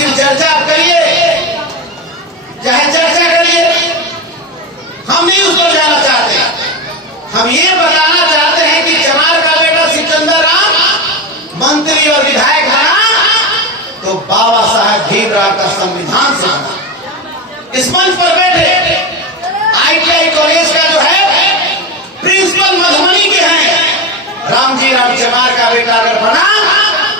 सिर्फ चर्चा करिए, चाहे चर्चा करिए, हम नहीं उस पर जाना चाहते। हम ये बताना चाहते हैं कि चमार का बेटा सिकंदर राम मंत्री और विधायक बना तो बाबा साहब भीमराव का संविधान से बना। इस मंच पर बैठे ITI कॉलेज का जो है प्रिंसिपल मधुबनी के हैं, रामजी राम चमार का बेटा अगर बना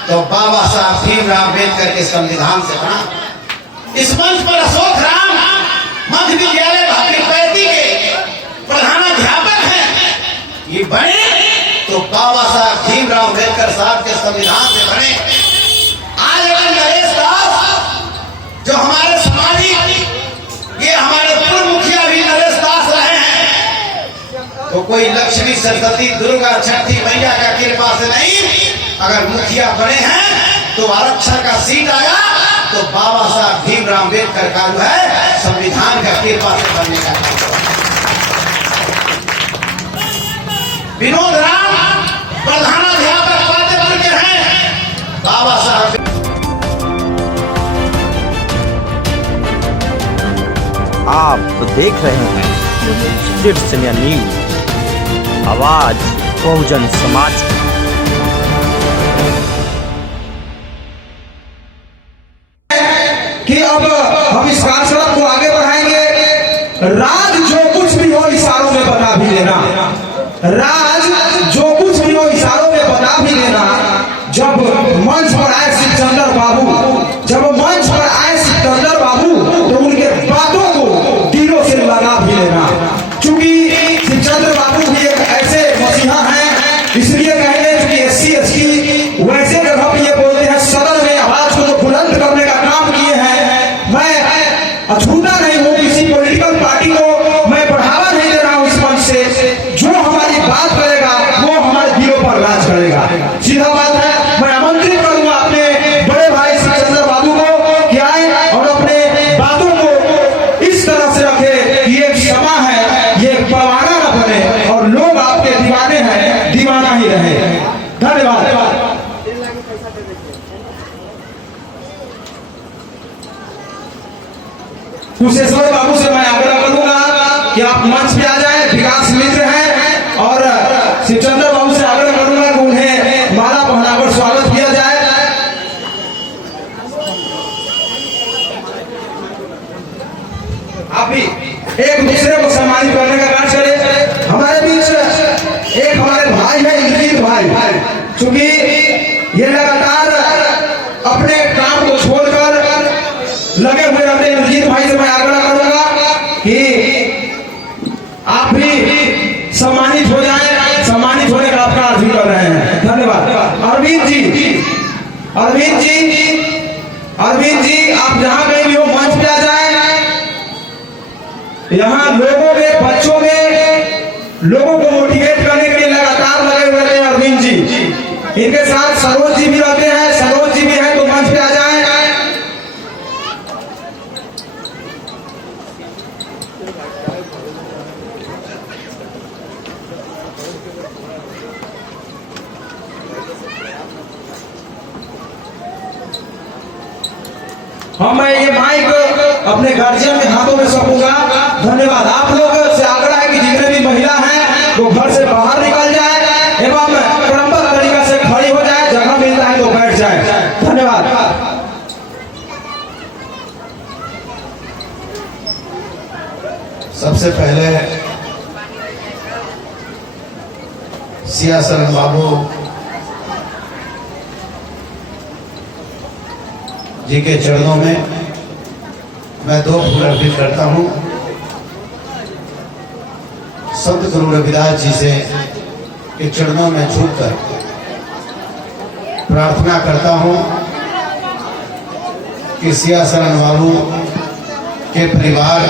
तो बाबा साहब भीमराव अम्बेडकर के संविधान से बना। इस मंच पर अशोक राम मध्य विद्यालय भागीरथी के प्रधानाध्यापक हैं, ये बने तो बाबा साहब भीमराव अम्बेडकर साहब के संविधान से बने। आज अगर नरेश दास जो हमारे सामाजिक, ये हमारे पूर्व मुखिया भी नरेश दास रहे हैं, तो कोई लक्ष्मी सरस्वती दुर्गा छठी मैया का कृपा से नहीं, अगर मुखिया बने हैं तो आरक्षण का सीट आया तो बाबा साहब भीमराव अम्बेडकर का जो है संविधान का कृपा से बनने का। विनोद राम प्रधानाध्यापक पातेपुर के हैं, बाबा साहब। आप देख रहे हैं शीर्षन्या न्यूज, आवाज बहुजन समाज की। कि अब हम इस कार्यक्रम को आगे बढ़ाएंगे। राज जो कुछ भी हो इशारों में बता भी देना, राज जो कुछ भी हो इशारों में बता भी देना। जब मंच पर आए सिकंदर बाबू, जब मंच पर आए सिकंदर बाबू तो उनके बातों को दिलों से लगा भी लेना। क्योंकि सिकंदर बाबू भी एक ऐसे मसीहा हैं, इसलिए कहेंगे कि SC ST वैसे जगह पर ये बोलते हैं, सदन में आवाज को तो बुलंद करने का काम किए हैं। मैं अछूता नहीं हूँ किसी पॉलिटिकल पार्टी को, मैं बढ़ावा नहीं दे रहा हूँ इस मंच से। जो हमारी बात करेगा वो हमारे दिलों पर राज करेगा, सीधा बात है। मैं आमंत्रित करूंगा अपने बड़े भाई सिकंदर बाबू को कि आए और अपने बातों को इस तरह से रखे कि एक क्षमा है, ये परवाना न बने और लोग आपके दीवाने हैं, दीवाना ही रहे। धन्यवाद। कुशेश्वर बाबू से मैं आग्रह करूंगा कि आप मंच पे आ जाएं, विकास मित्र हैं, और सिकंदर बाबू से आग्रह करूंगा कि उन्हें माला पहनाकर स्वागत किया जाए। आप भी एक दूसरे को सम्मानित करने का कार्य करें। हमारे बीच एक हमारे भाई है इंद्रजीत भाई, क्योंकि ये लगातार अपने काम को छोड़कर लगे हुए रहते हैं। इंद्रजीत भाई से मैं आग्रह करूंगा कि आप भी सम्मानित हो जाएं, सम्मानित होने का आप कार्य भी कर रहे हैं। धन्यवाद। अरविंद जी आप जहां कहीं भी हो मंच पे आ जाएं। यहाँ लोगों में, बच्चों में, लोगों को मोटिवेट करने के लिए लगातार लगे हुए हैं अरविंद जी। इनके साथ सरोज जी भी रहते हैं, सरोज जी भी हैं तो मंच पे आ जाएं। मैं ये माइक अपने गार्जियन के हाथों में सौंपूंगा। धन्यवाद। आप लोग से आग्रह है कि जितने भी महिला हैं वो घर से बाहर निकल जाए एवं क्रमबद्ध तरीके से खड़ी हो जाए, जगह मिलता है तो बैठ जाए। धन्यवाद। सबसे पहले सियासत बाबू जी के चरणों में मैं 2 फूल अर्पित करता हूं। संत गुरु रविदास जी से के चरणों में झुककर प्रार्थना करता हूं कि सियासत बाबू के परिवार,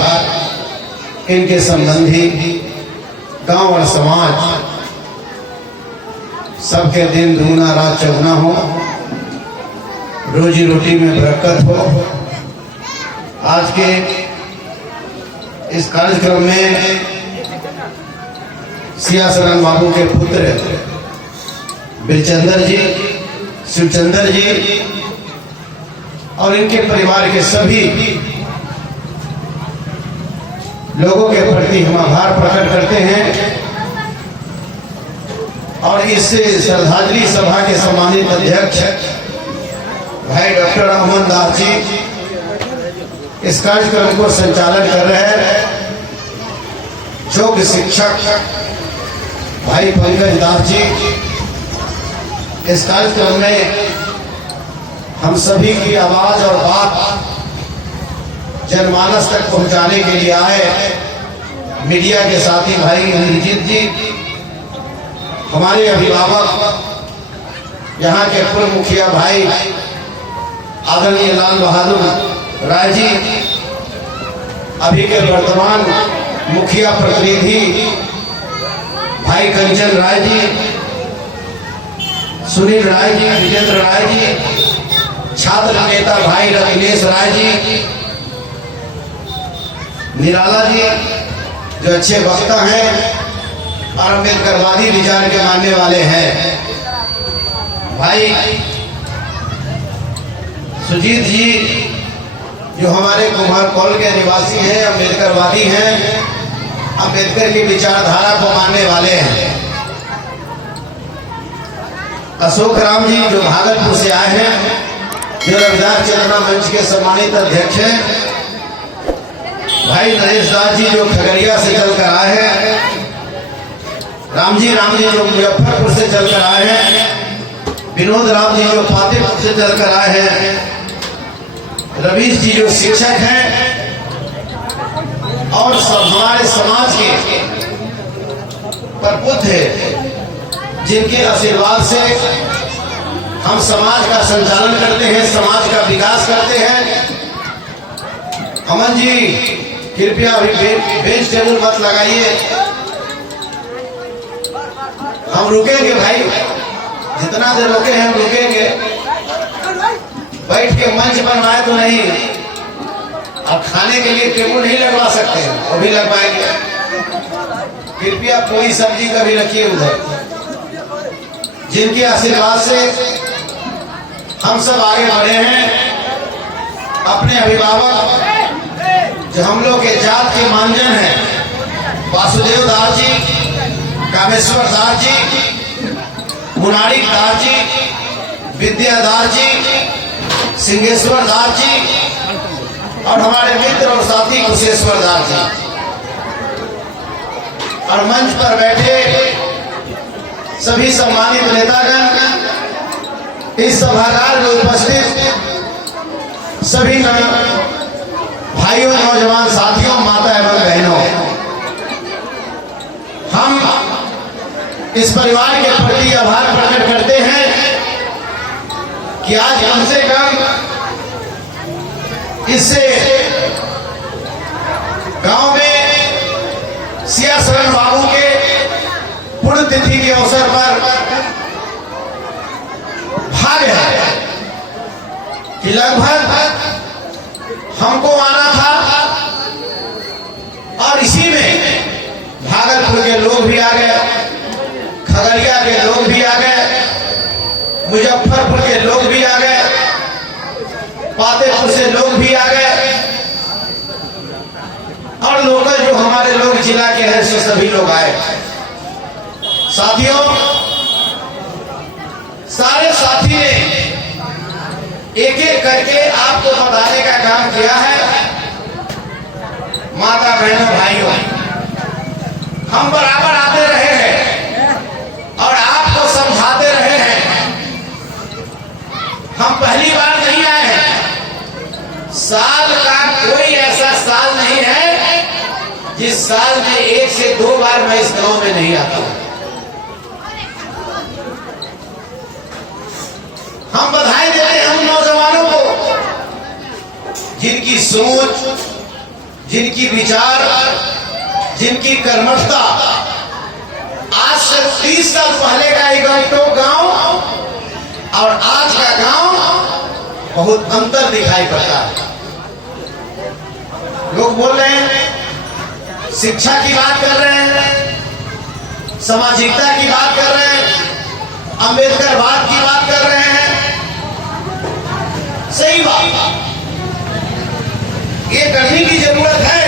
इनके संबंधी, गांव और समाज सबके दिन दूना रात चौगुना हो, रोजी रोटी में बरकत हो। आज के इस कार्यक्रम में सियासत बाबू के पुत्र बिरचंदर जी, शिवचंदर जी और इनके परिवार के सभी लोगों के प्रति हम आभार प्रकट करते हैं। और इस श्रद्धांजलि सभा के सम्मानित अध्यक्ष भाई डॉक्टर अमन दास जी इस कार्यक्रम को संचालन कर रहे हैं। योग शिक्षक भाई पंकज दास जी इस कार्यक्रम में हम सभी की आवाज और बात जनमानस तक पहुंचाने के लिए आए। मीडिया के साथी भाई अनिजीत जी, हमारे अभिभावक यहाँ के पूर्व मुखिया भाई आदरणीय लाल बहादुर राय जी, अभी के वर्तमान मुखिया प्रतिनिधि भाई कंचन राय जी, सुनील राय जी, विजेंद्र राय जी, छात्र नेता भाई रत्नेश राय जी, निराला जी जो अच्छे वक्ता हैं और अम्बेडकरवादी विचार के मानने वाले हैं, भाई सुजीत जी जो हमारे कुमार कौल के निवासी हैं, अम्बेडकरवादी हैं, अम्बेडकर की विचारधारा को मानने वाले हैं, अशोक राम जी जो भागलपुर से आए हैं, जो रविदास चेतना मंच के सम्मानित अध्यक्ष हैं, भाई नरेश दास जी जो खगड़िया से चलकर आए हैं, राम जी जो मुजफ्फरपुर से चलकर आए हैं, विनोद राम जी जो फातेपुर से चलकर आए हैं, रवीश जी जो शिक्षक हैं, और सब हमारे समाज के प्रबुद्ध हैं जिनके आशीर्वाद से हम समाज का संचालन करते हैं, समाज का विकास करते हैं। अमन जी कृपया अभी बेंच टेबल मत लगाइए, हम रुकेंगे भाई, जितना देर रुके हैं हम रुकेंगे। बैठ के मंच बनवाए तो नहीं, अब खाने के लिए टेबल नहीं लगवा सकते हैं, वो भी लगवाएंगे। कृपया पूरी सब्जी का भी रखिए उधर, जिनके आशीर्वाद से हम सब आगे बढ़े हैं। अपने अभिभावक जो हम लोग के जात के मानजन हैं, वासुदेव दास जी, कामेश्वर दास जी, मुनारी दास जी, विद्या दास जी, सिंहेश्वर दास जी और हमारे मित्र और साथी कुशेश्वर दास जी, और मंच पर बैठे सभी सम्मानित नेतागण, इस सभागार में उपस्थित सभी भाइयों, नौजवान साथियों, माता एवं बहनों, हम इस परिवार के प्रति आभार प्रकट करते हैं कि आज कम से कम इससे गांव में सिया शरण बाबू के पुण्यतिथि के अवसर पर भाग है कि लगभग हमको आना था और इसी में भागलपुर के लोग भी आ गए, खगड़िया के लोग भी आ गए, मुजफ्फरपुर के लोग भी आ गए, फातेपुर से लोग भी आ गए, और लोकल जो हमारे लोग जिला के हैं सो सभी लोग आए। साथियों, सारे साथी ने एक एक करके आपको बताने का काम किया है। माता बहनों भाइयों, हम बराबर आते रहे हैं और आपको समझाते रहे हैं। हम पहली बार नहीं आए हैं। साल का कोई ऐसा साल नहीं है जिस साल में 1 से 2 बार मैं इस गांव में नहीं आता हूं। हम बधाई देते हैं उन नौजवानों को जिनकी सोच, जिनकी विचार, जिनकी कर्मठता आज से 30 साल पहले का एक गांव और आज का गांव बहुत अंतर दिखाई पड़ता है। लोग बोल रहे हैं, शिक्षा की बात कर रहे हैं, सामाजिकता की बात कर रहे हैं, अम्बेडकरवाद की बात कर रहे हैं। सही बात, ये करने की जरूरत है।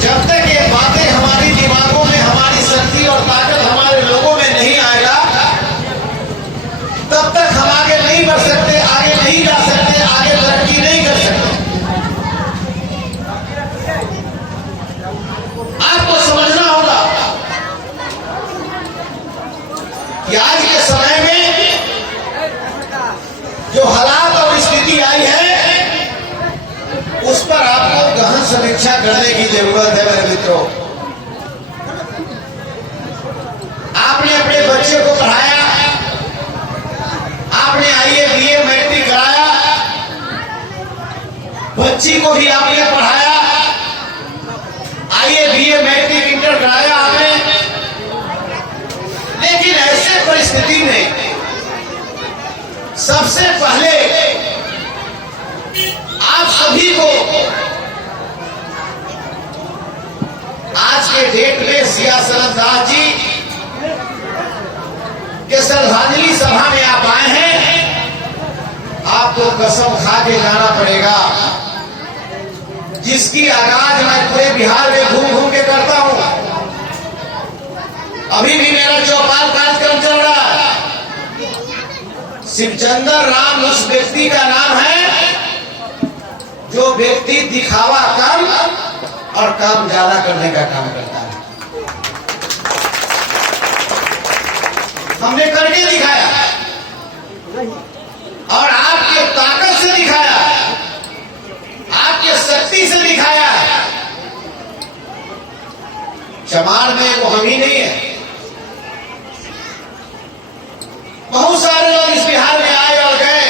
जब तक ये बातें हमारी दिमागों में, हमारी शक्ति और ताकत हमारे लोगों में नहीं आएगा, तब तक हम आगे नहीं बढ़ सकते, आगे नहीं जा सकते, आगे तरक्की नहीं कर सकते। आपको समझना होगा कि आज के समय में जो हालात और स्थिति आई है, उस पर आपको गहन समीक्षा करने की जरूरत है। मेरे मित्रों, आपने अपने बच्चे को पढ़ाया, आपने आईए बीए मैट्रिक कराया, बच्ची को भी आपने पढ़ाया, आईए बीए मैट्रिक इंटर कराया आपने। लेकिन ऐसे परिस्थिति में सबसे पहले आप सभी को आज के डेट में सिया सरदास जी के श्रद्धांजलि सभा में आप आए हैं, आपको कसम खा के जाना पड़ेगा, जिसकी आगाज मैं पूरे बिहार में घूम घूम के करता हूं। अभी भी मेरा चौपाल कार्यक्रम चल रहा है। शिवचंद्र राम उस व्यक्ति का नाम है जो व्यक्ति दिखावा कम और काम ज्यादा करने का काम करता है। हमने करके दिखाया और आपके ताकत से दिखाया, आपके शक्ति से दिखाया। चमार में वो हम ही नहीं है, बहुत सारे लोग इस बिहार में आए और गए,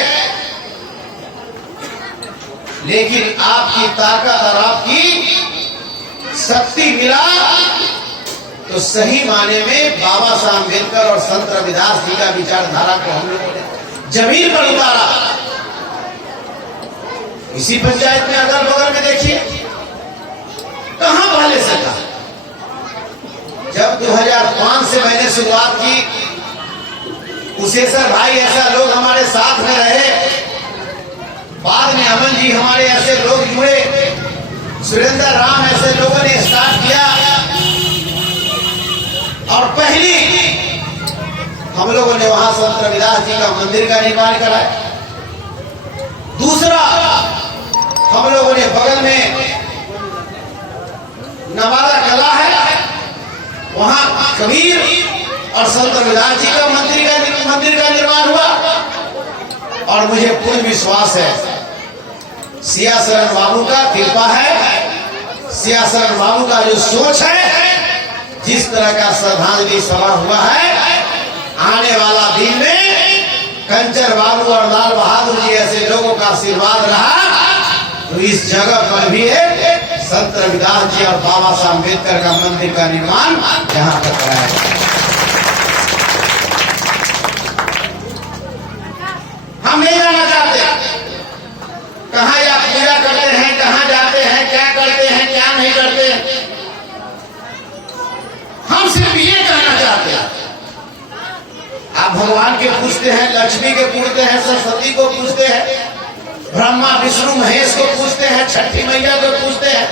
लेकिन आपकी ताकत और आपकी शक्ति मिला तो सही माने में बाबा साहब अम्बेडकर और संत रविदास जी का विचारधारा को हम लोगों ने जमीन पर उतारा। इसी पंचायत में अगल बगल में देखिए कहां पहले से था। जब 2005 से मैंने शुरुआत की, कुशेश्वर भाई ऐसा लोग हमारे साथ में रहे, बाद में अमन जी हमारे ऐसे लोग जुड़े, सुरेंद्र राम ऐसे लोगों ने स्टार्ट किया और पहली हम लोगों ने वहां संत रविदास जी का मंदिर का निर्माण कराया। दूसरा हम लोगों ने बगल में नवादा कला है, वहां कबीर और संत रविदास जी का मंदिर का निर्माण हुआ। और मुझे पूर्ण विश्वास है सिया शरण बाबू का कृपा है, सिया शरण बाबू का जो सोच है, जिस तरह का श्रद्धांजलि सभा हुआ है, आने वाला दिन में कंचर बाबू और लाल बहादुर जी ऐसे लोगों का आशीर्वाद रहा तो इस जगह पर भी संत रविदास जी और बाबा साहब अम्बेडकर का मंदिर का निर्माण यहां पर कराया। हम नहीं जाना चाहते कहां या पूजा करते हैं, कहां जाते हैं, क्या करते हैं, क्या नहीं करते। हम सिर्फ ये कहना चाहते हैं, आप भगवान के पूजते हैं, लक्ष्मी के पूजते हैं, सरस्वती को पूजते हैं, ब्रह्मा विष्णु महेश को पूजते हैं, छठी मैया को पूजते हैं।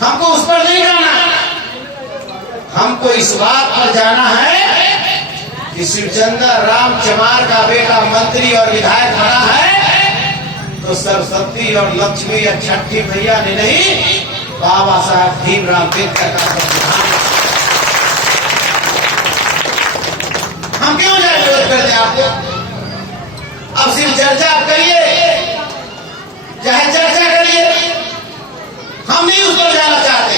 हमको उस पर नहीं जाना, हमको इस बात पर जाना है कि शिवचंद्र राम चमार का बेटा मंत्री और विधायक बना है तो सरस्वती और लक्ष्मी या छठी मैया ने नहीं, बाबा साहब भीमराव अम्बेडकर का संविधान। हम क्यों जाए विरोध करते आपको? अब सिर्फ चर्चा आप करिए, चाहे चर्चा करिए, हम नहीं उस पर जाना चाहते।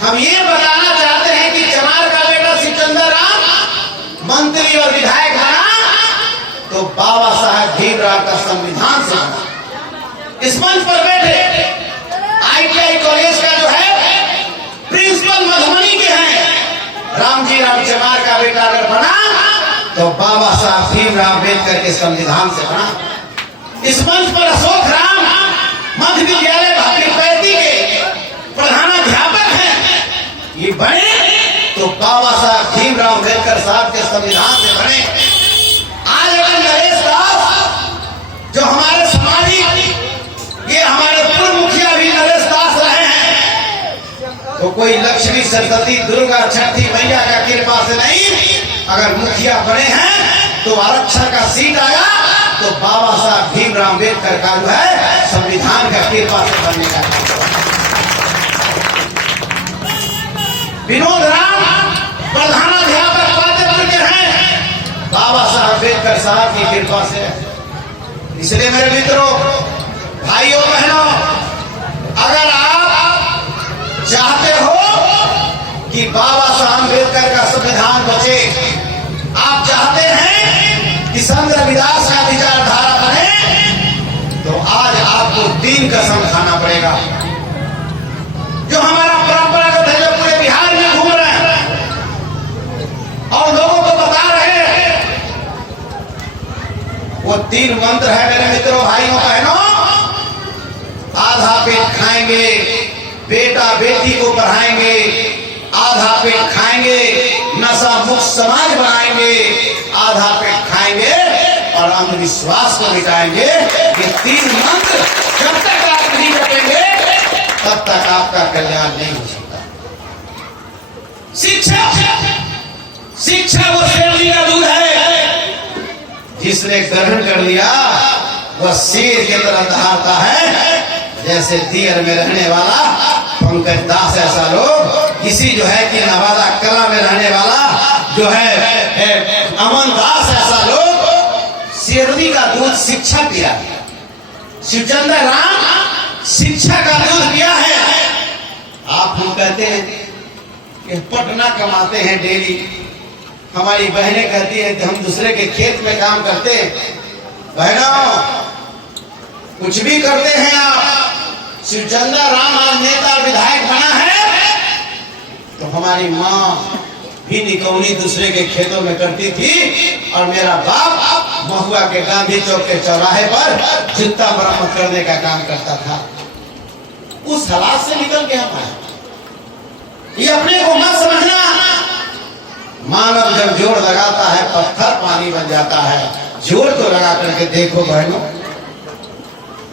हम ये बताना चाहते हैं कि चमार का बेटा शिवचंद्र राम मंत्री और विधायक बना तो बाबा साहब भीमराव का संविधान से बना। इस मंच पर बैठे ITI कॉलेज का जो है प्रिंसिपल मधुबनी के हैं, रामजी राम चमार का बेटा अगर बना तो बाबा साहब भीमराव अम्बेडकर के संविधान से बना। इस मंच पर अशोक राम मध्य विद्यालय भागीरथी के प्रधानाध्यापक हैं, ये बने तो बाबा साहब भीमराव अम्बेडकर साहब के संविधान से बने। आज अगर नरेश दास जो हमारे सामाजिक ये कोई लक्ष्मी सरस्वती दुर्गा छठी मैया का कृपा से नहीं, अगर मुखिया बने हैं तो आरक्षण का सीट आया तो बाबा साहब भीमराव अम्बेडकर का जो है संविधान का कृपा से बनने का। विनोद राम प्रधानाध्यापक पद पर के हैं बाबा साहब अम्बेडकर साहब की कृपा से। इसलिए मेरे मित्रों, भाइयों बहनों, अगर आप चाहते हो कि बाबा साहब अम्बेडकर का संविधान बचे, आप चाहते हैं कि संत रविदास का विचारधारा बने, तो आज आपको तीन कसम खाना पड़ेगा। जो हमारा परंपरागत है, जो पूरे बिहार में घूम रहे हैं और लोगों को बता रहे हैं, वो तीन मंत्र है मेरे मित्रों, भाइयों बहनों। आधा पेट खाएंगे, बेटा बेटी को पढ़ाएंगे, आधा पेट खाएंगे, नशा मुक्त समाज बनाएंगे, आधा पेट खाएंगे और अंधविश्वास को मिटाएंगे। ये तीन मंत्र जब तक आप नहीं रखेंगे तब तक आपका कल्याण नहीं हो सकता। शिक्षा वो शेरनी का दूध है, जिसने ग्रहण कर लिया वह शेर के तरह दहाड़ता है। जैसे दियर में रहने वाला पंकज दास ऐसा लोग, किसी जो है कि नवादा कला में रहने वाला जो है अमन दास ऐसा लोग शेरनी का दूध शिक्षा पिया। शिवचंद्र राम शिक्षा का दूध पिया है। आप हम कहते हैं कि पटना कमाते हैं डेली, हमारी बहनें कहती है कि हम दूसरे के खेत में काम करते हैं। बहनों, कुछ भी करते हैं आप, शिवचंद्र राम आज नेता विधायक बना है तो हमारी माँ भी निकौनी दूसरे के खेतों में करती थी और मेरा बाप महुआ के गांधी चौक के चौराहे पर जूता मरम्मत करने का काम करता था। उस हालात से निकल के हम आए। ये अपने को मत समझना। मानव जब जोर लगाता है पत्थर पानी बन जाता है। जोर तो लगा करके देखो बहनों,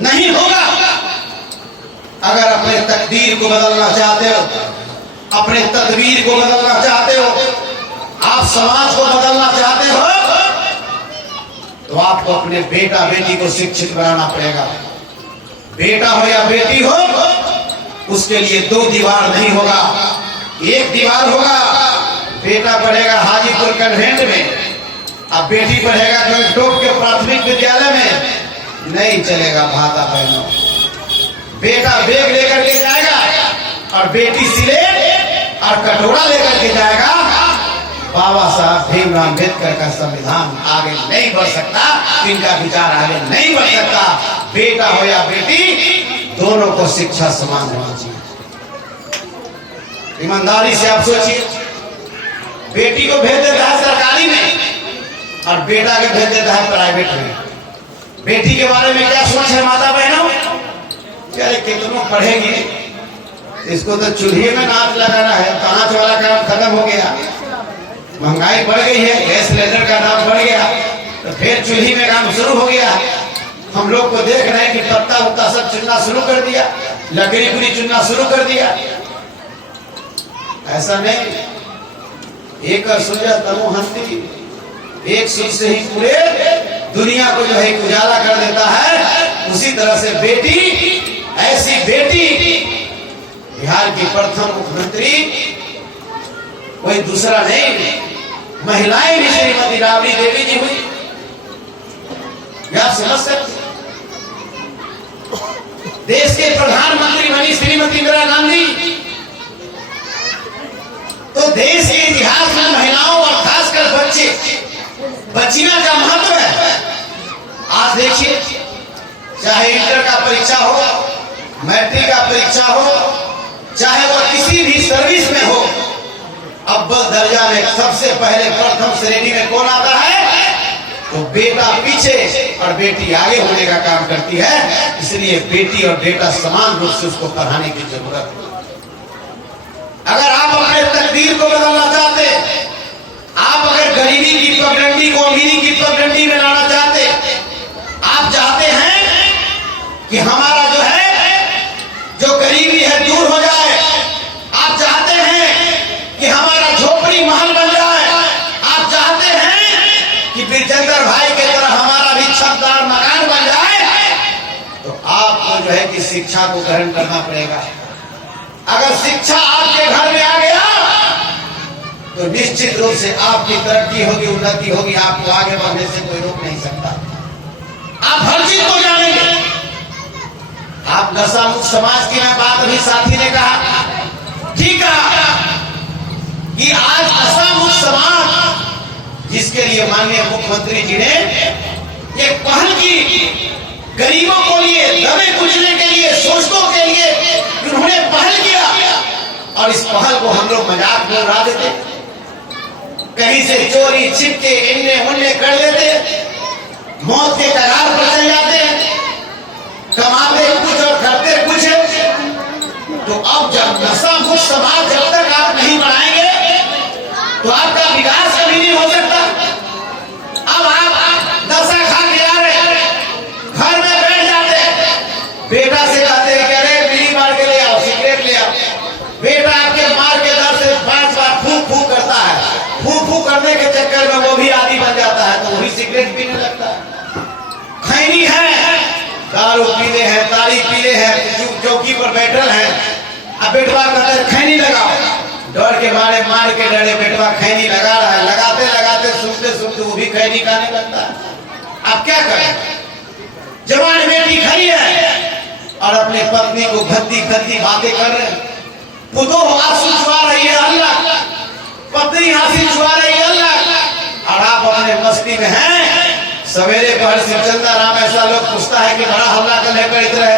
नहीं होगा। अगर अपने तकदीर को बदलना चाहते हो, अपने तदबीर को बदलना चाहते हो, आप समाज को बदलना चाहते हो, तो आपको अपने बेटा बेटी को शिक्षित बनाना पड़ेगा। बेटा हो या बेटी हो, उसके लिए दो दीवार नहीं होगा, एक दीवार होगा। बेटा पढ़ेगा हाजीपुर कन्वेंट में, अब बेटी पढ़ेगा टोक के प्राथमिक विद्यालय में। नहीं चलेगा भाता बहनों। बेटा बैग लेकर के जाएगा और बेटी सिलेट और कटोरा लेकर के जाएगा। बाबा साहब भीमराव अम्बेडकर का संविधान आगे नहीं बढ़ सकता, इनका विचार आगे नहीं बढ़ सकता। बेटा हो या बेटी, दोनों को शिक्षा समान होनी चाहिए। ईमानदारी से आप सोचिए, बेटी को भेज देता है सरकारी में और बेटा के भेज देता है प्राइवेट में। बेटी के बारे में क्या सोच है माता बहनों? अरे कितनों पढ़ेगी, इसको तो चूल्हे में नाच लगाना है, कांच वाला काम खत्म हो गया, महंगाई बढ़ गई है, गैस सिलेंडर का दाम बढ़ गया, तो फिर चूल्हे में काम शुरू हो गया। हम लोग को देख रहे हैं कि पत्ता उत्ता सब चुनना शुरू कर दिया, लकड़ी पूरी चुनना शुरू कर दिया। ऐसा नहीं, एक सूर्य तमोहंती, एक सूर्य से ही पूरे दुनिया को जो है उजाला कर देता है। उसी तरह से बेटी, ऐसी बेटी बिहार की प्रथम मुख्यमंत्री कोई दूसरा नहीं, महिलाएं भी श्रीमती राबड़ी देवी जी हुई। आप समझ सकते, देश के प्रधानमंत्री बनी श्रीमती इंदिरा गांधी। तो देश के इतिहास में महिलाओं और खासकर बच्चियां का महत्व है। आज देखिए, चाहे इंटर का परीक्षा हो, मैट्रिक का परीक्षा हो, चाहे वह किसी भी सर्विस में हो, अव्वल दर्जा में सबसे पहले प्रथम श्रेणी में कौन आता है? तो बेटा पीछे और बेटी आगे होने का काम करती है। इसलिए बेटी और बेटा समान रूप से उसको पढ़ाने की जरूरत है। अगर आप अपने तकदीर को बदलना चाहते, आप अगर गरीबी की पगडंडी को अमीरी की पगडंडी में लाना चाहते, आप चाहते हैं कि हमारा जो है, जो गरीबी है दूर हो जाए, आप चाहते सिकंदर भाई की तरह हमारा भी छतदार मकान बन जाए तो आपको जो है कि शिक्षा को ग्रहण करना पड़ेगा। अगर शिक्षा आपके घर में आ गया तो निश्चित रूप से आपकी तरक्की होगी, उन्नति होगी, आपको आगे बढ़ने से कोई रोक नहीं सकता। आप हर चीज को जानेंगे। आप नशा मुक्त समाज की मैं बात अभी साथी ने कहा, ठीक है कि आज नशा मुक्त समाज जिसके लिए माननीय मुख्यमंत्री जी ने एक पहल की, गरीबों को लिए, दबे कुचले के लिए, शोषकों के लिए उन्होंने पहल किया और इस पहल को हम लोग मजाक में उड़ा देते, कहीं से चोरी छिपके इन्ने उन्ने कर लेते, मौत के कगार पर चल जाते, कमाते कुछ और करते कुछ। तो अब जब नशा मुक्त समाज जब तक आप नहीं बनाएंगे तो आपका विकास कभी नहीं हो सकता। अब आप नशा खा के आ रहे घर में बैठ जाते, बेटा से कहते हैं कि अरे बीड़ी मार के ले आओ, सिगरेट ले आओ। बेटा आपके मार के दर से 5 बार फूक फूक करता है, फूक फूक करने के चक्कर में वो भी आदी बन जाता है, तो वही सिगरेट पीने लगता है। खैनी है, दारू पीले हैं, तारी पीले हैं, चौकी पर बैठल है, अब बेटवा कहते हैं खैनी लगाओ, डर के मारे मार के डरे बेटवा खैनी लगा रहा है, लगाते लगाते सुनते सुनते वो भी खैनी खाने लगता है। अब क्या करें? जवान बेटी खड़ी है और अपने पत्नी को गंदी गंदी बातें कर रहे हैं, पुतो आंसू छुआ रही है अल्लाह, पत्नी आंसू छुआ रही है अल्लाह, और आप अपने मस्ती में हैं। सवेरे पहर सिकंदर राम ऐसा लोग पूछता है कि बड़ा हल्ला करने पर इधर है,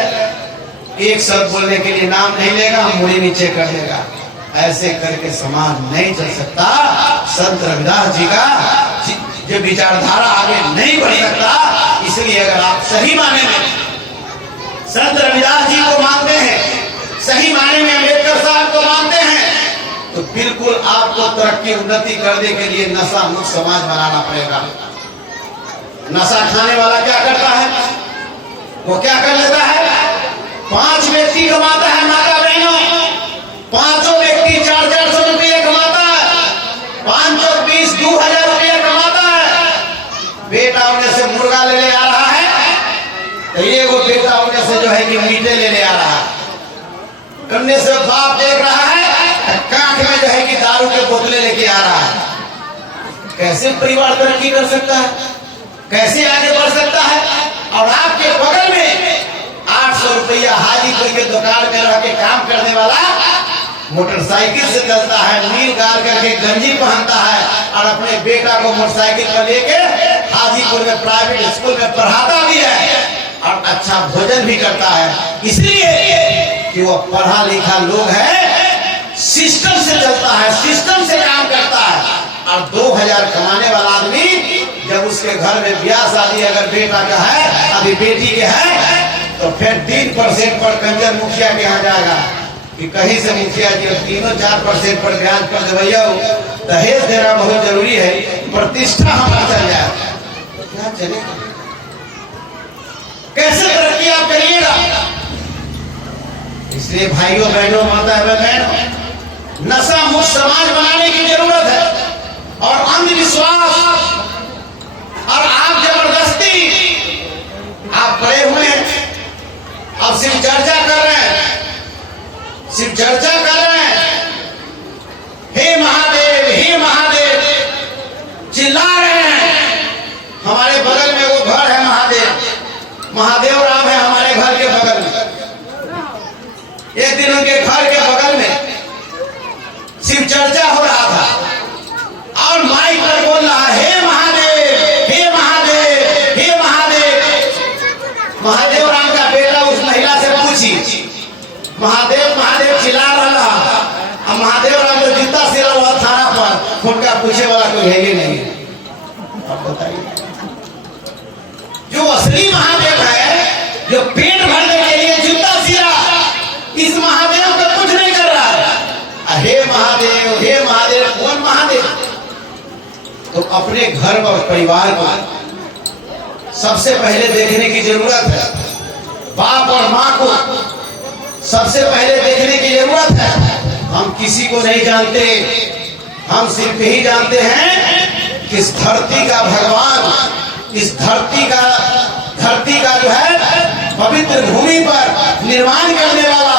एक शब्द बोलने के लिए नाम नहीं लेगा, मुड़ी नीचे कर देगा। ऐसे करके समाज नहीं चल सकता। संत रविदास जी का जो विचारधारा आगे नहीं बढ़ सकता। इसलिए अगर आप सही माने में संत रविदास जी को मानते हैं, सही माने में अम्बेडकर साहब को मानते हैं, तो बिल्कुल आपको तरक्की उन्नति करने के लिए नशा मुक्त समाज बनाना पड़ेगा। नशा खाने वाला क्या करता है? वो क्या कर लेता है? 5 व्यक्ति कमाता है, माता बहनों, 5 व्यक्ति 400 रुपये कमाता है, 5 20 2000 रुपये कमाता है। बेटा उन्हें से मुर्गा ले आ रहा है, तो ये वो बेटा उन्हें से जो है कि मीठे ले आ रहा है। उन्हें से बाप देख रहा है, कांख में जो है कि दारू के बोतले लेके आ रहा है। कैसे परिवार तरक्की कर सकता है? कैसे आगे बढ़ सकता है? और आपके बगल में 800 रुपया हाजीपुर के दुकान में रह के काम करने वाला मोटरसाइकिल से चलता है, नील गाल करके गंजी पहनता है और अपने बेटा को मोटरसाइकिल पर लेके हाजीपुर में प्राइवेट स्कूल में पढ़ाता भी है और अच्छा भोजन भी करता है, इसलिए कि वो पढ़ा लिखा लोग है, सिस्टम से चलता है, सिस्टम से काम करता है। और 2000 कमाने वाला आदमी जब उसके घर में ब्याह शादी अगर बेटा का है, अभी बेटी के है, तो फिर 3% पर कंजर मुखिया के यहाँ जाएगा कि कहीं से मुखिया जी 3-4% पर ब्याज पर दे भैया दहेज देना बहुत जरूरी है, प्रतिष्ठा हमारा चल जाए, क्या चलेगा? कैसे तरक्की आप करिएगा? इसलिए भाइयों बहनों, माता बहनों, नशा मुक्त समाज बनाने की जरूरत है। और अंधविश्वास और आप जबरदस्ती आप पड़े हुए हैं, अब सिर्फ चर्चा कर रहे हैं, सिर्फ चर्चा कर रहे हैं, हे महादेव हे महादेव चिल्ला रहे हैं। हमारे बगल में वो घर है महादेव राम है हमारे घर के बगल में। एक दिन उनके घर के बगल में सिर्फ चर्चा हो रहा था और माइक पर बोल रहा है, हे महादेव हे महादेव हे महादेव। महादेव राम का बेटा उस महिला से पूछी, महादेव महादेव चिल्ला रहा, अब महादेव राम को जूता सिरा हुआ थाना पर, उनका पूछे वाला कोई है ही नहीं। अब बताइए, जो असली महादेव है, जो पेट भरने के लिए जूता सिरा, इस महादेव को कुछ नहीं कर रहा है। हे महादेव कौन महादेव? तो अपने घर और परिवार को सबसे पहले देखने की जरूरत है। बाप और माँ को सबसे पहले देखने की जरूरत है। हम किसी को नहीं जानते, हम सिर्फ यही जानते हैं कि इस धरती का भगवान, इस धरती का जो है पवित्र भूमि पर निर्माण करने वाला,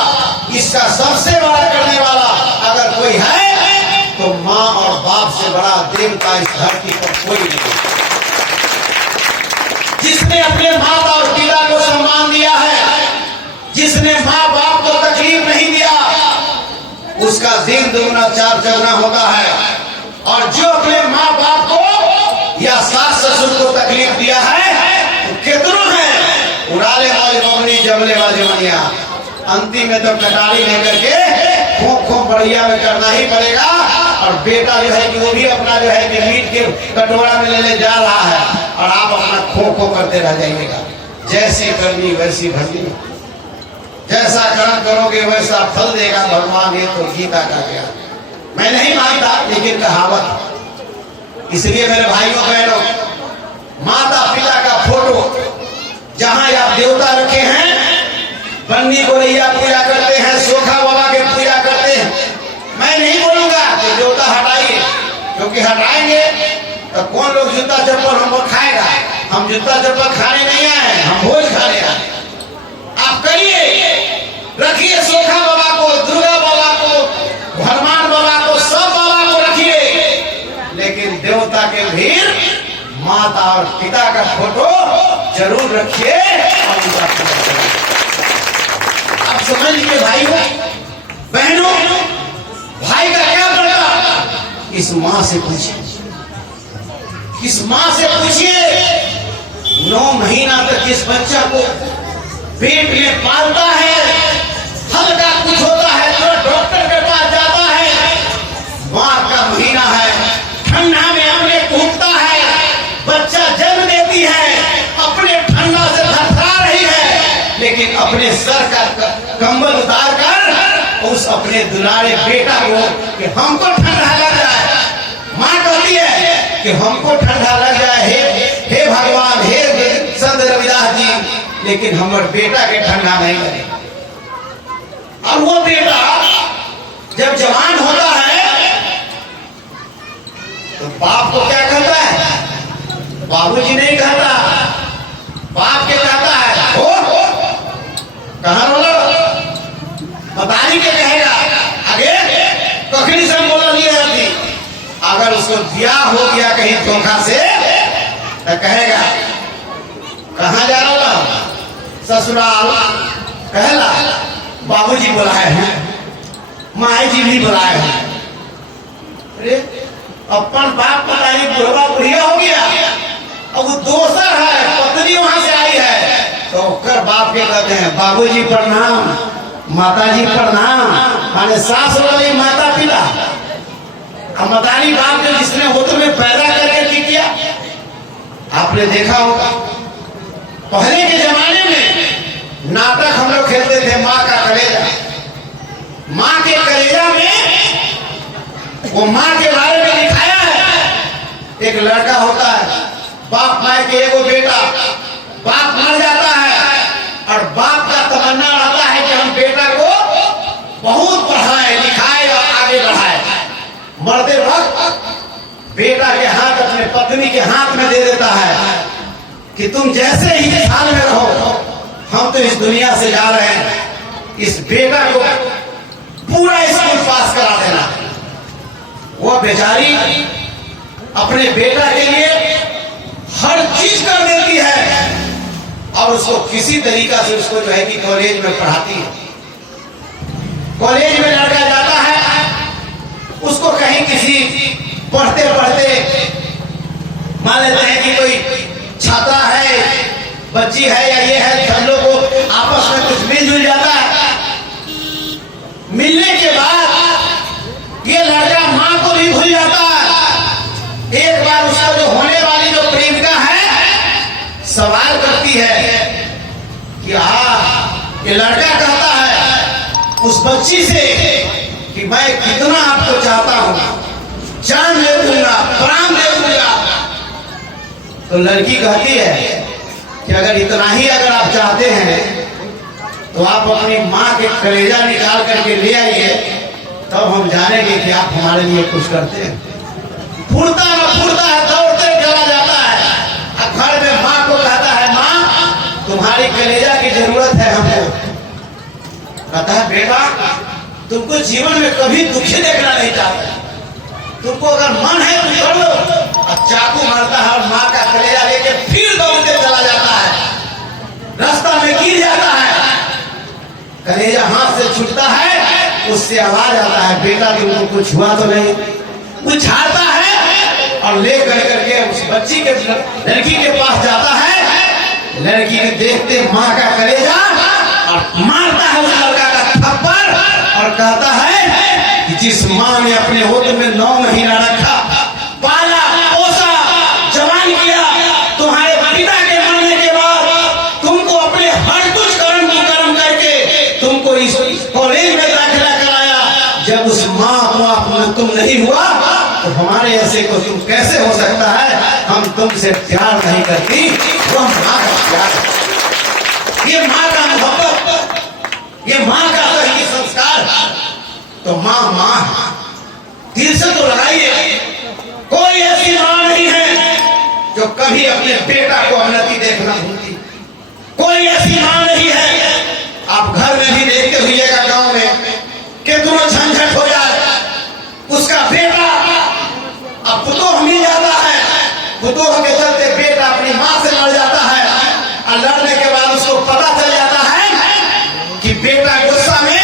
इसका सबसे बड़ा करने वाला अगर कोई है तो माँ और बाप से बड़ा देवता इस धरती पर कोई नहीं। जिसने अपने माता और पिता को सम्मान दिया है, जिसने माँ बाप को तकलीफ नहीं दिया, उसका दिन दुगना चार चौगुना होता है। और जो अपने माँ बाप को या सास ससुर को तकलीफ दिया है तो कितनों है उड़ाले मौज मगनी जबले बाजे मनिया, अंतिम में तो कटारी लेकर के खोप खोप बढ़िया में करना ही पड़ेगा। और बेटा जो है कि वो भी अपना जो है कि मीट के कटोरा में लेने जा रहा है और आप अपना खो खो करते रह जाइएगा। जैसी करनी वैसी भरनी, जैसा कर्म करोगे वैसा फल देगा भगवान, ये तो गीता का ज्ञान। मैं नहीं मानता लेकिन कहावत। इसलिए मेरे भाइयों बहनों, माता पिता का फोटो जहां आप देवता रखे हैं, बन्नी गोरैया पूजा करते हैं, सोखा बाबा के पूजा करते हैं, मैं नहीं बोलूंगा कि देवता हटाइए, क्योंकि हटाएंगे तो कौन लोग जूता चप्पल हमको खाएगा। हम जूता चप्पल खाने नहीं आए, हम भोज खाने आए। आप करिए, रखिए सोखा बाबा को, दुर्गा बाबा को, हनुमान बाबा को, सब बाबा को रखिए, लेकिन देवता के भीड़ माता और पिता का फोटो जरूर रखिए और उनका पूजा करिए। आप समझ लीजिए भाइयों बहनों, भाई का क्या पड़ेगा, इस माँ से पूछिए, इस माँ से पूछिए। 9 महीना तक जिस बच्चा को पेट में पालता है, हल्का कुछ होता है तो डॉक्टर के पास जाता है, माँ का महीना है, ठंडा में अपने कूदता है, बच्चा जन्म देती है, अपने ठंडा से थरथरा रही है, लेकिन अपने सर का कंबल उतार कर उस अपने दुलारे बेटा को कि हमको ठंडा लग जाए, माँ कहती है कि हमको ठंडा लग जाए, हे भगवान, हे संत रविदास जी, लेकिन हमारे बेटा के ठंडा नहीं लगे। और वो बेटा जब जवान होता है तो बाप को क्या कहता है, बाबूजी नहीं कहता, बाप के कहता है हो कहाँ बोलो, बतानी के कहेगा, आगे कखनी से बोला नहीं जाती। अगर उसको ब्याह हो गया कहीं धोखा से तो कहेगा कहाँ जा रहा हो, ससुराल, कहला बाबूजी बुलाए हैं, माई जी भी बुलाए हैं। अरे अपन बाप पता नहीं बुढ़वा बुढ़िया हो गया, अब वो दोसर है, पत्नी वहां से आई है, तो कर बाप के कहते हैं बाबूजी प्रणाम, माताजी प्रणाम, माने सास वाली माता पिता। मतानी बाप ने जिसने होत्र में पैदा करके की किया, आपने देखा होगा पहले के जमाने में नाटक हम लोग खेलते थे, माँ का कलेजा। माँ के कलेजा में वो माँ के बारे में दिखाया है। एक लड़का होता है, बाप माँ के एगो बेटा, बाप मर जाता है और बाप का तमन्ना रहता है कि हम बेटा को बहुत पढ़ाए लिखाए और आगे बढ़ाए। मरते वक्त बेटा के हाथ अपने पत्नी के हाथ में दे देता है कि तुम जैसे ही हाल में रहो, हम तो इस दुनिया से जा रहे हैं, इस बेटा को पूरा स्कूल पास करा देना। वो बेचारी अपने बेटा के लिए हर चीज कर देती है और उसको किसी तरीका से उसको जो है कि कॉलेज में पढ़ाती है। कॉलेज में लड़का जाता है, उसको कहीं किसी पढ़ते पढ़ते मान लेते हैं कि कोई छात्रा है, बच्ची है या ये है, हम लोग को आपस में कुछ मिलजुल जाता है। मिलने के बाद ये लड़का माँ को भी भूल जाता है। एक बार उसका जो होने वाली जो प्रेमिका है सवाल करती है कि ये लड़का कहता है उस बच्ची से कि मैं कितना आपको चाहता हूं, जान दे दूंगा, प्राण दे दूंगा। तो लड़की कहती है कि अगर इतना ही अगर आप चाहते हैं तो आप अपनी माँ के कलेजा निकाल करके ले आइए, तब हम जानेंगे कि आप हमारे लिए कुछ करते हैं। फूटता न फूटता है, दौड़ते चला जाता है। और घर में माँ को कहता है, माँ तुम्हारी कलेजा की जरूरत है हमको। कहता है, बेटा तुमको जीवन में कभी दुखी देखना नहीं चाहता, तुमको अगर मन है तो कर लो। और चाकू मारता है और माँ का कलेजा लेके फिर दौड़ते चला जाता है, रास्ता में गिर जाता है, कलेजा हाथ से छूटता है, उससे आवाज आता है, बेटा तुमको कुछ हुआ तो नहीं। वो झाड़ता है और ले करके उस बच्ची के लड़की के पास जाता है। लड़की के देखते माँ का कलेजा और मारता है उस लड़का का थप्पड़ और कहता है कि जिस माँ ने अपने होठ में 9 महीना रखा, पाला पोसा जवान किया, तुम्हारे पिता के मरने के बाद तुमको अपने हर कुछ कर्म की कर्म करके तुमको इस कॉलेज में दाखिला कराया, जब उस माँ को तुम नहीं हुआ तो हमारे ऐसे को तुम कैसे हो सकता है? हम तुमसे प्यार नहीं करती, वह माँ का प्यार, ये माँ का मोहब्बत, ये माँ का सही संस्कार। तो माँ माँ दिल से तो लगाइए, कोई ऐसी माँ नहीं है जो कभी अपने बेटा को अवनति देखना भूलती, कोई ऐसी माँ नहीं है। आप घर में भी देखते हुएगा गांव में कि तुम्हें झंझट हो जाए, उसका बेटा अब पुतोह मिल जाता है, पुतोह के चलते बेटा अपनी माँ से लड़ जाता है, और लड़ने के बाद उसको पता चल जाता है कि बेटा गुस्सा में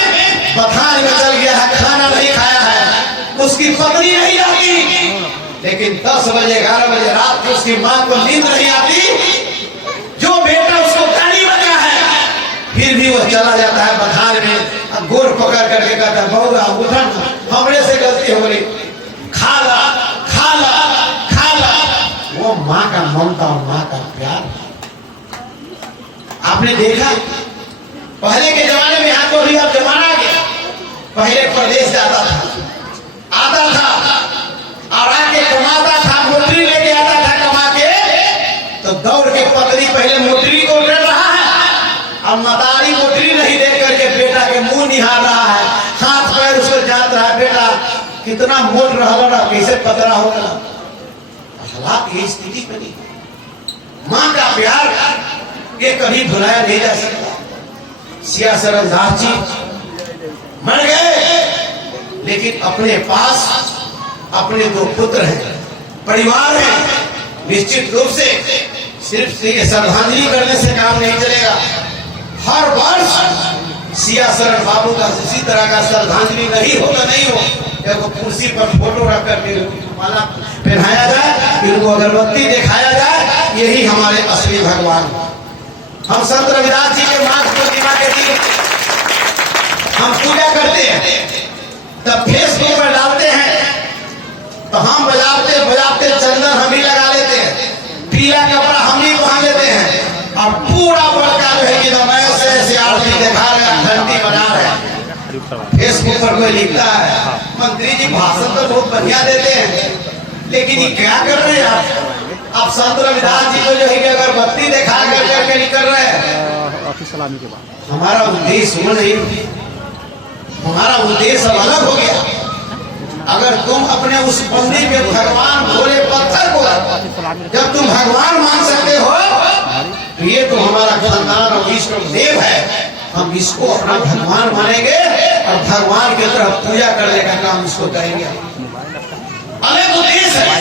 बथान में चल गया है, खाना नहीं खाया है, उसकी पत्नी नहीं आती। लेकिन 10 बजे 11 बजे रात को उसकी माँ को नींद नहीं आती, जो बेटा उसको गाली बजा है, फिर भी वो चला जाता है बथान में, गोर पकड़ करके कहता है, बउआ उठन, हमरे से गलती हो गई, खा ला खा ला खा ला। वो माँ का ममता और माँ का प्यार आपने देखा। पहले के जमाने में आपको भी अब जमाना आ गया, पहले प्रदेश जाता था, आता था और आके कमाता था, मोटरी लेके आता था कमा के, तो दौड़ के पत्नी पहले मोटरी को उतर रहा है और मतारी मोटरी नहीं देख करके बेटा के मुंह निहार रहा है, हाथ पैर उसको जात रहा है, बेटा कितना मोट रहा ना, कैसे पतरा हो गया। हालात ये स्थिति बनी। माँ का प्यार ये कभी भुलाया नहीं जा सकता। सिया सरदास जी मर गए, लेकिन अपने पास अपने 2 पुत्र हैं, परिवार है। निश्चित रूप से सिर्फ श्रद्धांजलि करने से काम नहीं चलेगा। हर वर्ष सिया शरण बाबू का इसी तरह का श्रद्धांजलि नहीं हो तो नहीं हो, देखो कुर्सी पर फोटो रख कर माला पहनाया जाए, इनको अगरबत्ती दिखाया जाए, यही हमारे असली भगवान। हम संत रविदास जी के माघ पूर्णिमा के दिन हम पूजा करते हैं, तब फेसबुक पर डालते हैं, तो हम बजाते बजाते चंदन हम ही लगा लेते हैं, पीला कपड़ा हम ही पहन लेते हैं, और पूरा बड़का जो है कि ऐसे आरती दिखा रहे हैं, घंटी बजा रहे हैं। फेसबुक पर कोई लिखता है, मंत्री जी भाषण तो बहुत बढ़िया देते हैं, लेकिन ये क्या कर रहे हैं आप संत रविदास जी को जो है कि अगरबत्ती दिखा करके कर रहे हैं। सलामी के बाद हमारा उद्देश्य वो नहीं, हमारा उद्देश्य अलग हो गया। अगर तुम अपने उस मंदिर में भगवान भोले पत्थर को जब तुम भगवान मान सकते हो, तो ये तो हमारा खानदान और इष्ट देव है, हम इसको अपना भगवान मानेंगे और भगवान की तरफ पूजा करने का काम इसको करेंगे। अलग उद्देश्य है,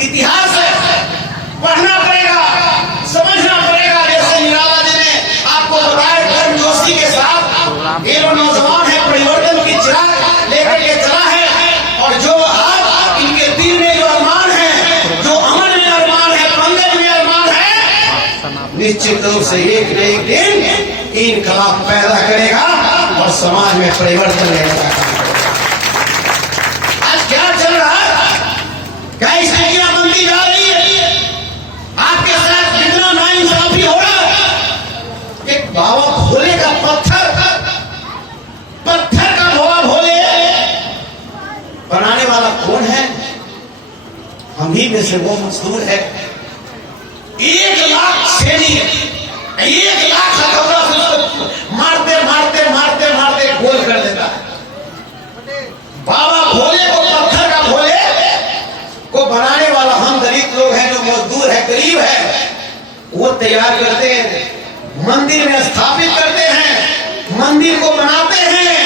इतिहास है, पढ़ना पड़ेगा, समझना पड़ेगा। जैसे निराला जी ने आपको बताया, धर्म जोशी के साथ ये नौजवान है, परिवर्तन की चिराग लेकर के चला है, और जो आज इनके दिल में जो अरमान है, जो अमन में अरमान है, पंकज में अरमान है, निश्चित रूप से एक न एक दिन इनकलाब पैदा करेगा और समाज में परिवर्तन लेगा। आज क्या चल रहा है, क्या स्थितियां बनती जा रही है, आपके साथ कितना नाइंसाफी हो रहा है। एक बाबा भोले का पत्थर का बाबा भोले बनाने वाला कौन है? हम ही में से वो मजदूर है। 1 लाख सैनिक, 1 लाख हथौड़ा से उसको मारते मारते मारते मारते गोल कर देता है। बाबा भोले को, पत्थर का भोले को तैयार करते हैं, मंदिर में स्थापित करते हैं, मंदिर को बनाते हैं,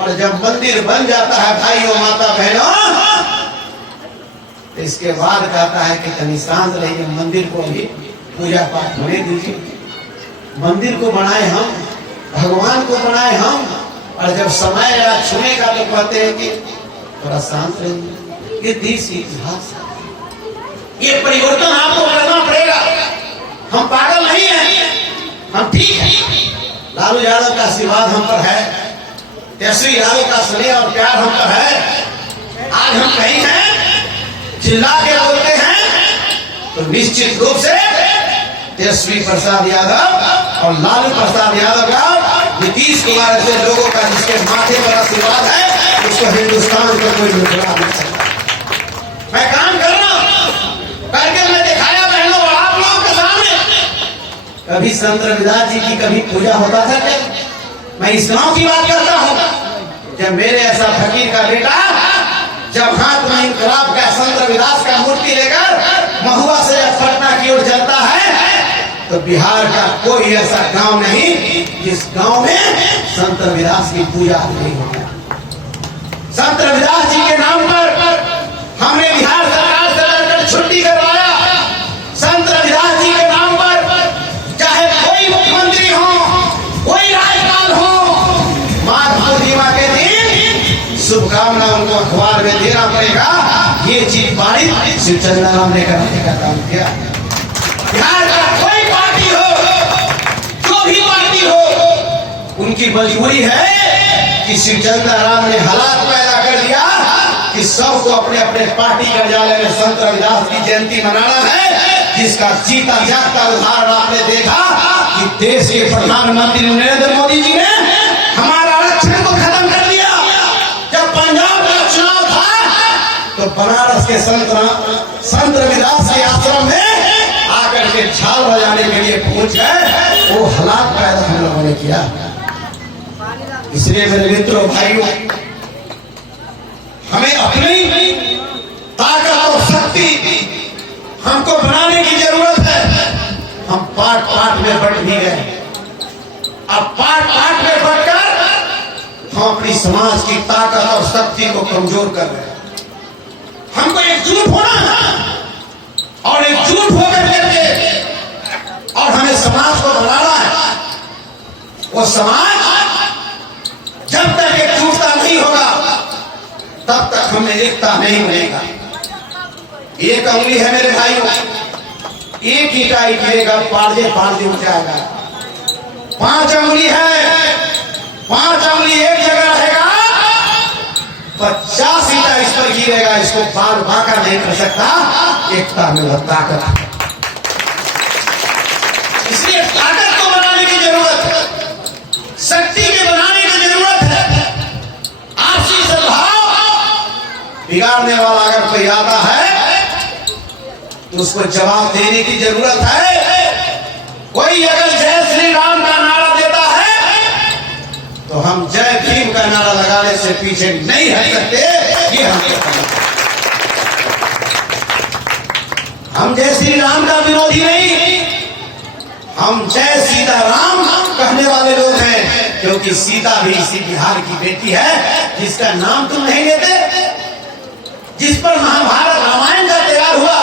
और जब मंदिर बन जाता है भाइयों माता बहनों, तो इसके बाद कहता है कि तनी शांत रहिए, मंदिर को अभी पूजा पाठ होने दीजिए। मंदिर को बनाए हम, भगवान को बनाए हम, और जब समय छूनेगा तो कहते हैं कि थोड़ा शांत रहिए। ये देश इतिहास है, ये परिवर्तन आपको करना पड़ेगा। हम पागल नहीं हैं, हम ठीक है। लालू यादव का आशीर्वाद हम पर है, तेजस्वी यादव का स्नेह और प्यार हम पर है। आज हम कहीं हैं, चिल्ला के बोलते हैं, तो निश्चित रूप से तेजस्वी प्रसाद यादव और लालू प्रसाद यादव का, नीतीश कुमार से लोगों का जिसके माथे पर आशीर्वाद है, उसको हिंदुस्तान का कोई मुकाबला नहीं सकता। मैं काम कर रहा हूं, करके मैं दिखाया बहनों और आप लोगों के सामने। कभी संत रविदास जी की कभी पूजा होता था क्या? मैं इस गांव की बात करता हूं। जब मेरे ऐसा फकीर का बेटा जब हाथ में इनकलाब का संत रविदास का मूर्ति लेकर महुआ से जब पटना की ओर चलता है, तो बिहार का कोई ऐसा गांव नहीं जिस गांव में संत रविदास की पूजा नहीं होती। संत रविदास जी के नाम पर हमने बिहार सरकार से लड़कर छुट्टी करवाया। संत रविदास जी के नाम पर चाहे कोई मुख्यमंत्री हो, कोई राज्यपाल हो, माघ पूर्णिमा के दिन शुभकामना उनको अखबार में देना पड़ेगा। ये चीज पारित श्री चंद्रराम ने कराने का काम किया। बिहार का कोई पार्टी हो, जो भी पार्टी हो, उनकी मजबूरी है कि श्री चंद्रराम ने हालात पैदा कर दिया कि सबको अपने अपने पार्टी कार्यालय में संत रविदास की जयंती मनाना है, जिसका जीता जागता उदाहरण आपने देखा कि देश के प्रधानमंत्री नरेंद्र मोदी जी ने हमारा आरक्षण को खत्म कर दिया। जब पंजाब का चुनाव था तो बनारस के संत रविदास के आश्रम में आकर के झाल बजाने के लिए पहुंच गए। वो हालात पैदा हम लोगों ने किया। इसलिए मेरे मित्रों भाइयों, हमें अपनी ताकत और शक्ति हमको बनाने की जरूरत है। हम पार्ट पार्ट में बट भी गए। अब पार्ट पार्ट में बटकर हम अपनी समाज की ताकत और शक्ति को कमजोर कर रहे हैं। हमको एकजुट होना है और एकजुट होकर के और हमें समाज को बनाना है। वो समाज जब तक एकजुटता नहीं होगा तब तक हमें एकता नहीं मिलेगा। एक अंगुली है मेरे भाइयों, एक इकाई गिरेगा पार्जे उठ जाएगा। 5 अंगुली है, 5 अंगुली एक जगह रहेगा, 50 ईटा इस पर गिरेगा, इसको बार बांका नहीं कर सकता। एकता में वह ताकत है। इसलिए ताकत को बनाने की जरूरत है, शक्ति के बनाने की जरूरत है। आपसी सद्भाव बिगाड़ने वाला अगर कोई आता है तो उसको जवाब देने की जरूरत है। कोई अगर जय श्री राम का नारा देता है तो हम जय भीम का नारा लगाने से पीछे नहीं हट सकते। ये हम जय श्री राम का विरोधी नहीं, हम जय सीता राम कहने वाले लोग हैं, क्योंकि सीता भी इसी बिहार की बेटी है जिसका नाम तुम नहीं लेते, जिस पर महाभारत रामायण का तैयार हुआ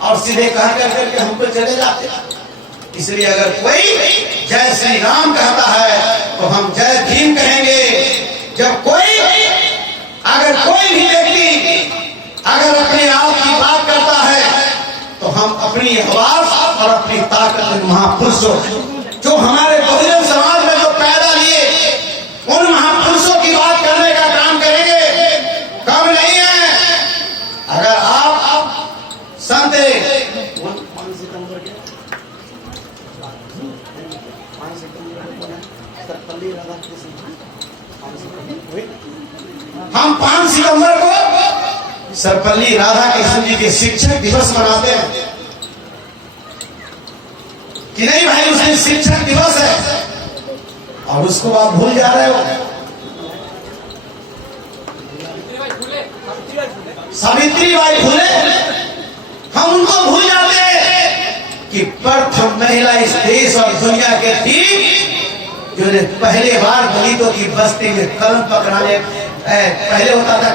और सीधे कह करके हमको चले जाते। इसलिए अगर कोई जय श्री राम कहता है तो हम जय भीम कहेंगे। जब कोई भी व्यक्ति अगर अपने आप की बात करता है तो हम अपनी आवाज और अपनी ताकत महापुरुषों जो हमारे बहुजन समाज में जो पैदा लिए उन महापुरुषों की बात करने का काम करेंगे। कम नहीं है। अगर आप संत हम 5 सितंबर को सर्वपल्ली राधाकृष्ण जी के शिक्षक दिवस मनाते हैं कि नहीं भाई, उस दिन शिक्षक दिवस है और उसको आप भूल जा रहे हो। सावित्री बाई फुले हम उनको भूल जाते हैं। कि प्रथम महिला इस देश और दुनिया के थी जो ने पहले बार दलितों की बस्ती में कलम पकड़ाने, पहले होता था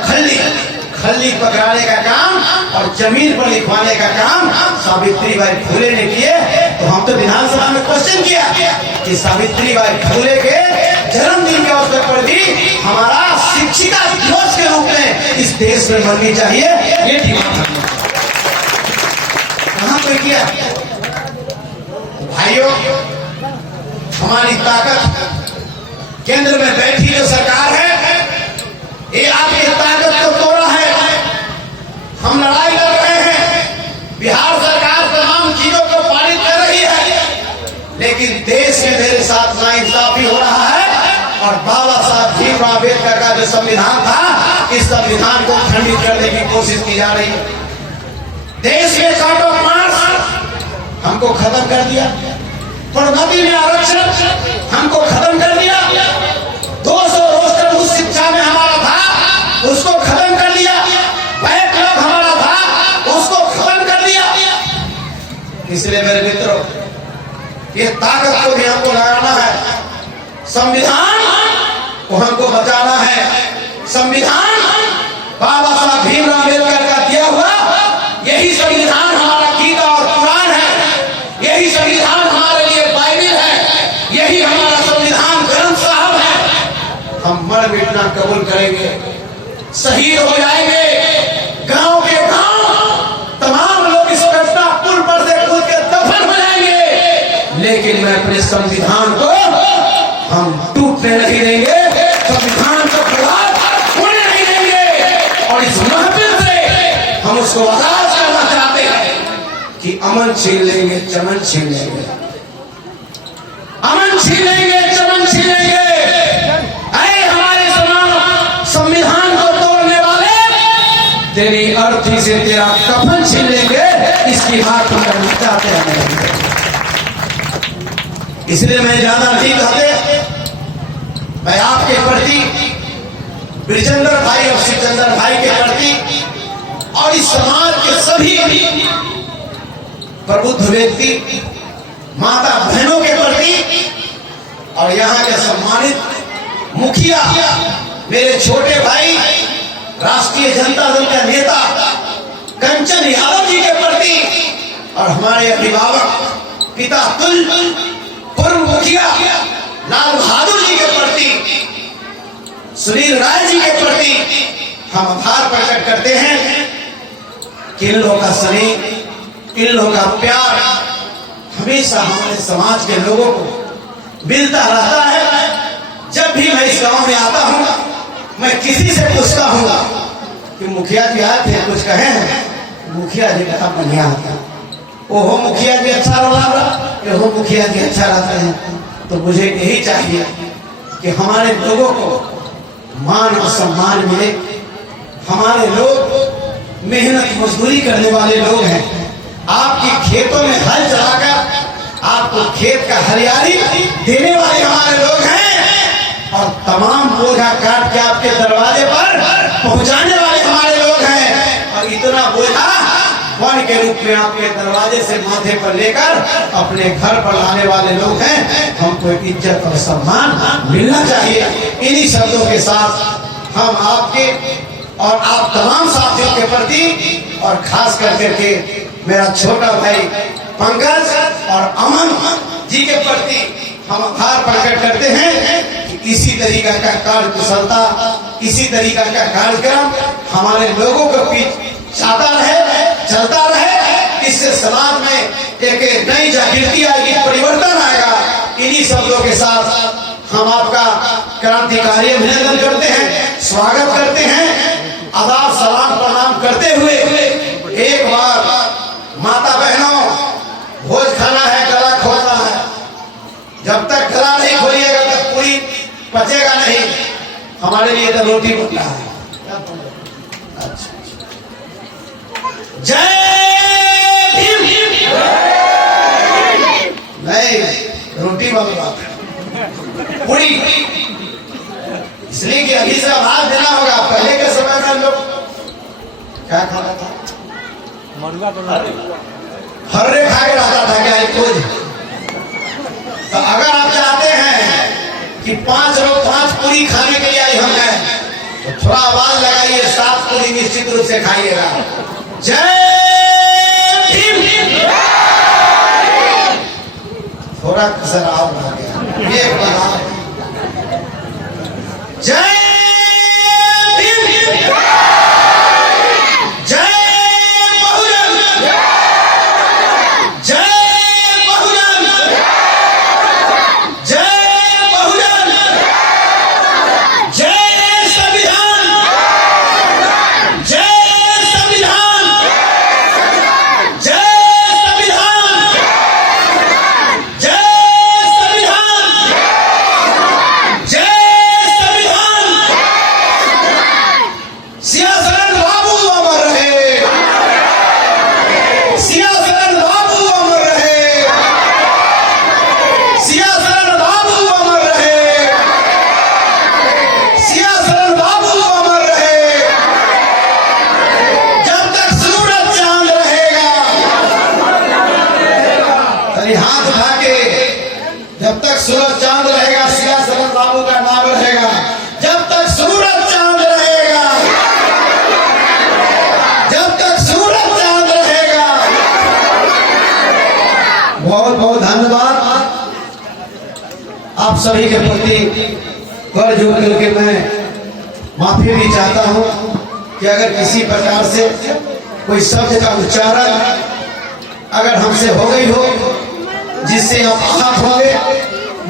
खल्ली पकड़ाने का काम और जमीन पर लिखवाने का काम सावित्रीबाई फुले ने किए। तो हम तो विधानसभा में क्वेश्चन किया कि सावित्रीबाई फुले के जन्मदिन के अवसर पर भी हमारा शिक्षिका दिवस के रूप में इस देश में मननी चाहिए, ये डिमांड कहां कोई किया? भाइयों, हमारी ताकत केंद्र में बैठी जो सरकार है, ये आपकी ताकत को तोड़ा है। हम लड़ाई कर रहे हैं, बिहार सरकार तमाम चीजों को पारित कर रही है, लेकिन देश में मेरे साथ नाइंसाफी हो रहा है। और बाबा साहब भीमराव अम्बेडकर का जो संविधान था, इस संविधान को खंडित करने की कोशिश की जा रही है। देश में काट ऑफ मार्क्स हमको खत्म कर दिया, प्रोन्नति में आरक्षण हमको खत्म कर दिया, 200 रोस्टर उस शिक्षा में हमारा था उसको खत्म कर दिया, बैकलॉग हमारा था उसको खत्म कर दिया। इसलिए मेरे मित्रों, ये ताकत को भी हमको लगाना है, संविधान को हमको बचाना है। संविधान बाबा साहब भीमराव अम्बेडकर का दिया हुआ यही संविधान हमारा गीता और कुरान है, यही संविधान हमारे लिए बाइबिल है, यही हमारा संविधान ग्रंथ साहब है। हम मर मिटना कबूल करेंगे, शहीद हो जाएंगे, गांव के गांव तमाम लोग इस कटरा पुल पर से कूद के दफन हो जाएंगे, लेकिन मैं अपने संविधान को हम टूटने नहीं देंगे, संविधान को खराब होने नहीं देंगे। और इस महफिल से हम उसको आजाद करना चाहते हैं कि अमन छीन लेंगे, चमन छीन लेंगे, अमन छीन लेंगे, चमन छीन लेंगे। अरे हमारे संविधान को तोड़ने वाले तेरी अर्थी से तेरा कफन छीन लेंगे, इसकी बात हम करना चाहते हैं। इसलिए मैं ज्यादा नहीं कहते, मैं आपके प्रति, ब्रिजेंद्र भाई और सिकंदर भाई के प्रति और इस समाज के सभी प्रबुद्ध व्यक्ति, माता बहनों के प्रति और यहाँ के सम्मानित मुखिया, मेरे छोटे भाई, राष्ट्रीय जनता दल का नेता कंचन यादव जी के प्रति और हमारे अभिभावक पिता तुल्य पूर्व मुखिया लाल बहादुर जी के प्रति, सुनील राय जी के प्रति हम आभार प्रकट करते हैं कि इन लोगों का स्नेह, इन लोगों का प्यार हमेशा हमारे समाज के लोगों को मिलता रहता है। जब भी मैं इस गांव में आता हूँ, मैं किसी से पूछता हूँ कि मुखिया जी आए थे, कुछ कहे हैं? मुखिया जी का बढ़िया आता, ओहो मुखिया जी अच्छा रहा, ओहो मुखिया जी अच्छा रहते हैं। तो मुझे यही चाहिए कि हमारे लोगों को मान और सम्मान मिले। हमारे लोग मेहनत मजदूरी करने वाले लोग हैं, आपकी खेतों में हल चलाकर आपको खेत का हरियाली देने वाले हमारे लोग हैं, और तमाम बोझा काट के आपके दरवाजे पर पहुंचाने वाले हमारे लोग हैं। और इतना बोझा वन के रूप में आपके दरवाजे से माथे पर लेकर अपने घर पर लाने वाले लोग हैं। हमको इज्जत और सम्मान मिलना चाहिए। इन्हीं शब्दों के साथ हम आपके और आप तमाम साथियों के प्रति और खास करके मेरा छोटा भाई पंकज और अमन जी के प्रति हम आभार प्रकट करते हैं कि इसी तरीका का कार्य कुशलता, इसी तरीका का कार्यक्रम हमारे लोगों के बीच चाहता रहे, चलता रहे। इससे समाज में एक नई जागृति आएगी, परिवर्तन आएगा। इन्हीं शब्दों के साथ हम आपका क्रांतिकारी अभिनंदन करते हैं, स्वागत करते हैं, आदाब सलाम प्रणाम करते हुए एक बार माता बहनों, भोज खाना है, गला खोलना है। जब तक गला नहीं खोलिएगा तक पूरी पचेगा नहीं। हमारे लिए तो रोटी बनना है। अच्छा, जय भीम। नहीं, रोटी बनवा पूरी, इसलिए कि अभी से आवाज देना होगा। पहले के समय में लोग क्या खाना था? हर्रे खा के रहता था क्या कुछ। तो अगर आप चाहते हैं कि 5 लोग 5 पूरी खाने के लिए आई हम हैं, तो थोड़ा आवाज लगाइए, 7 पूरी निश्चित रूप से खाइएगा। जय भीम। थोड़ा कसर आप रह गया, ये बना। जय भीम। जय बहुजन। जय बहुजन। जय बहुजन। जय संविधान। जय संविधान। जय संविधान। जय संविधान। जय संविधान। सियासरन बाबू अमर रहे। सियासरन बाबू अमर रहे। सियासरन बाबू अमर रहे। सियासरन बाबू अमर रहे। जब तक सूरज चांद रहेगा, अरे हाथ उठा के, जब तक सूरज चांद रहेगा सियासरन बाबू का नाम रहेगा। जब तक सूरज चांद रहेगा, जब तक सूरज चांद रहेगा। बहुत बहुत धन्यवाद आप सभी के प्रति। कर जोड़ करके मैं माफी भी चाहता हूं कि अगर किसी प्रकार से कोई शब्द का उच्चारण अगर हमसे हो गई हो जिससे आप आहत होंगे,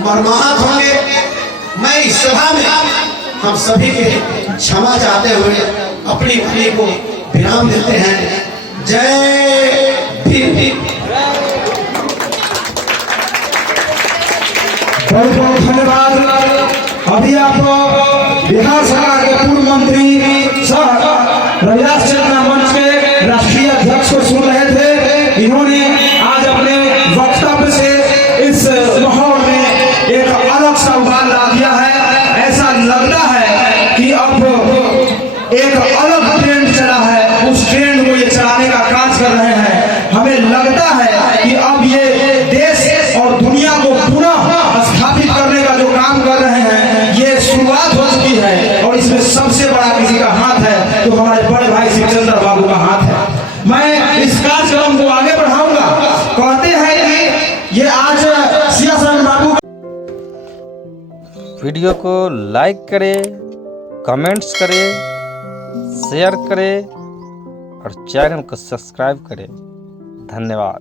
मर्माहत होंगे, मैं इस सभा में हम सभी के क्षमा चाहते हुए अपनी वाणी को विराम देते हैं। जय भीम। बहुत बहुत धन्यवाद। अभी आप बिहार सरकार के पूर्व मंत्री सह प्रयास चेतना मंच के राष्ट्रीय अध्यक्ष को सुन रहे थे। इन्होंने आज अपने वक्तव्य से इस माहौल में एक अलग सा उबाल ला दिया है। ऐसा लगता है कि अब एक अलग ट्रेंड चला है, उस ट्रेंड को ये चलाने का कार्य कर रहे हैं। हमें लगता है कि अब ये देश और दुनिया को पुनः स्थापित करने का जो काम कर रहे हैं, ये शुरुआत हो चुकी है। और इसमें सबसे बड़ा किसी का हाथ है तो हमारे बड़े भाई शिवचंद्र बाबू का हाथ है। मैं इस कार्यक्रम को आगे बढ़ाऊंगा। कहते हैं कि ये आज सियासरन बाबू। वीडियो को लाइक करें, कमेंट्स करें, शेयर करें और चैनल को सब्सक्राइब करें। धन्यवाद।